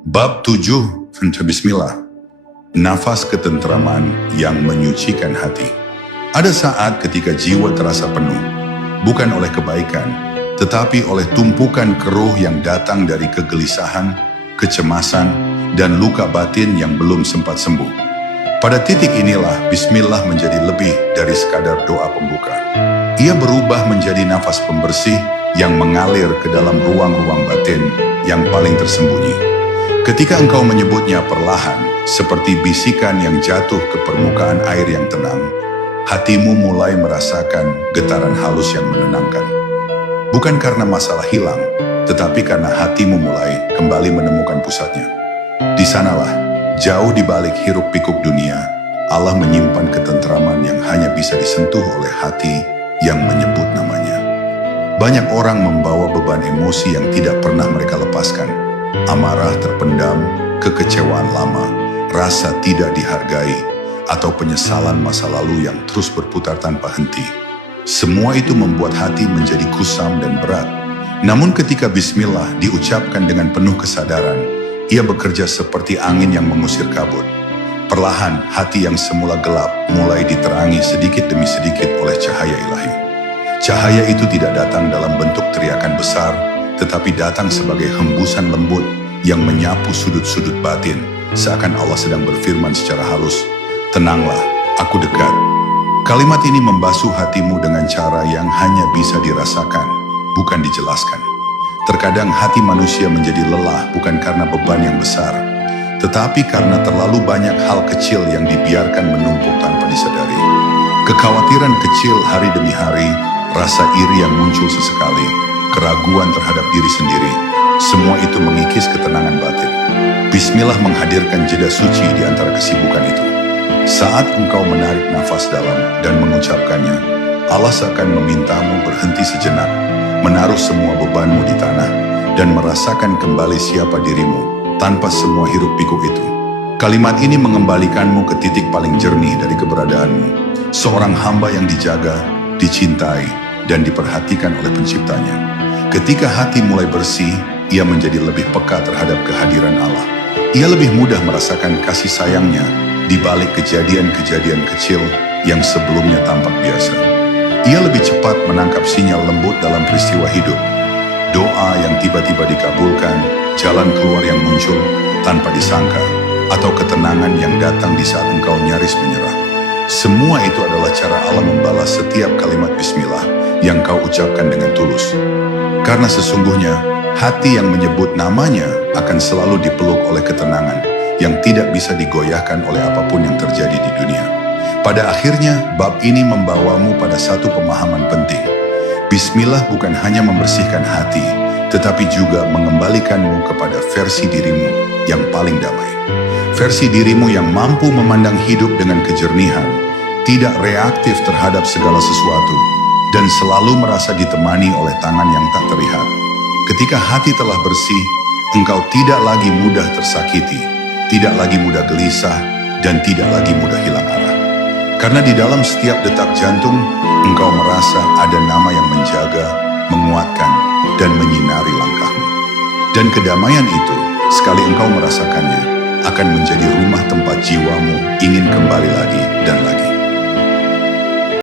Bab 7, Bismillah. Nafas ketentraman yang menyucikan hati. Ada saat ketika jiwa terasa penuh, bukan oleh kebaikan, tetapi oleh tumpukan keruh yang datang dari kegelisahan, kecemasan, dan luka batin yang belum sempat sembuh. Pada titik inilah Bismillah menjadi lebih dari sekadar doa pembuka. Ia berubah menjadi nafas pembersih yang mengalir ke dalam ruang-ruang batin yang paling tersembunyi. Ketika engkau menyebutnya perlahan, seperti bisikan yang jatuh ke permukaan air yang tenang, hatimu mulai merasakan getaran halus yang menenangkan. Bukan karena masalah hilang, tetapi karena hatimu mulai kembali menemukan pusatnya. Di sanalah, jauh di balik hiruk-pikuk dunia, Allah menyimpan ketentraman yang hanya bisa disentuh oleh hati yang menyebut namanya. Banyak orang membawa beban emosi yang tidak pernah mereka lepaskan. Amarah terpendam, kekecewaan lama, rasa tidak dihargai, atau penyesalan masa lalu yang terus berputar tanpa henti. Semua itu membuat hati menjadi kusam dan berat. Namun ketika Bismillah diucapkan dengan penuh kesadaran, ia bekerja seperti angin yang mengusir kabut. Perlahan, hati yang semula gelap mulai diterangi sedikit demi sedikit oleh cahaya ilahi. Cahaya itu tidak datang dalam bentuk teriakan besar, tetapi datang sebagai hembusan lembut yang menyapu sudut-sudut batin, seakan Allah sedang berfirman secara halus, "Tenanglah, aku dekat." Kalimat ini membasuh hatimu dengan cara yang hanya bisa dirasakan, bukan dijelaskan. Terkadang hati manusia menjadi lelah bukan karena beban yang besar, tetapi karena terlalu banyak hal kecil yang dibiarkan menumpuk tanpa disadari. Kekhawatiran kecil hari demi hari, rasa iri yang muncul sesekali, keraguan terhadap diri sendiri, semua itu mengikis ketenangan batin. Bismillah menghadirkan jeda suci di antara kesibukan itu. Saat engkau menarik nafas dalam dan mengucapkannya, Allah seakan memintamu berhenti sejenak, menaruh semua bebanmu di tanah, dan merasakan kembali siapa dirimu tanpa semua hiruk-pikuk itu. Kalimat ini mengembalikanmu ke titik paling jernih dari keberadaanmu, seorang hamba yang dijaga, dicintai, dan diperhatikan oleh penciptanya. Ketika hati mulai bersih, ia menjadi lebih peka terhadap kehadiran Allah. Ia lebih mudah merasakan kasih sayangnya di balik kejadian-kejadian kecil yang sebelumnya tampak biasa. Ia lebih cepat menangkap sinyal lembut dalam peristiwa hidup. Doa yang tiba-tiba dikabulkan, jalan keluar yang muncul tanpa disangka, atau ketenangan yang datang di saat engkau nyaris menyerah. Semua itu adalah cara Allah membalas setiap kalimat Bismillah yang kau ucapkan dengan tulus. Karena sesungguhnya, hati yang menyebut namanya akan selalu dipeluk oleh ketenangan yang tidak bisa digoyahkan oleh apapun yang terjadi di dunia. Pada akhirnya, bab ini membawamu pada satu pemahaman penting. Bismillah bukan hanya membersihkan hati, tetapi juga mengembalikanmu kepada versi dirimu yang paling damai. Versi dirimu yang mampu memandang hidup dengan kejernihan, tidak reaktif terhadap segala sesuatu, dan selalu merasa ditemani oleh tangan yang tak terlihat. Ketika hati telah bersih, engkau tidak lagi mudah tersakiti, tidak lagi mudah gelisah, dan tidak lagi mudah hilang arah. Karena di dalam setiap detak jantung, engkau merasa ada nama yang menjaga, menguatkan, dan menyinari langkahmu. Dan kedamaian itu, sekali engkau merasakannya, akan menjadi rumah tempat jiwamu ingin kembali lagi dan lagi.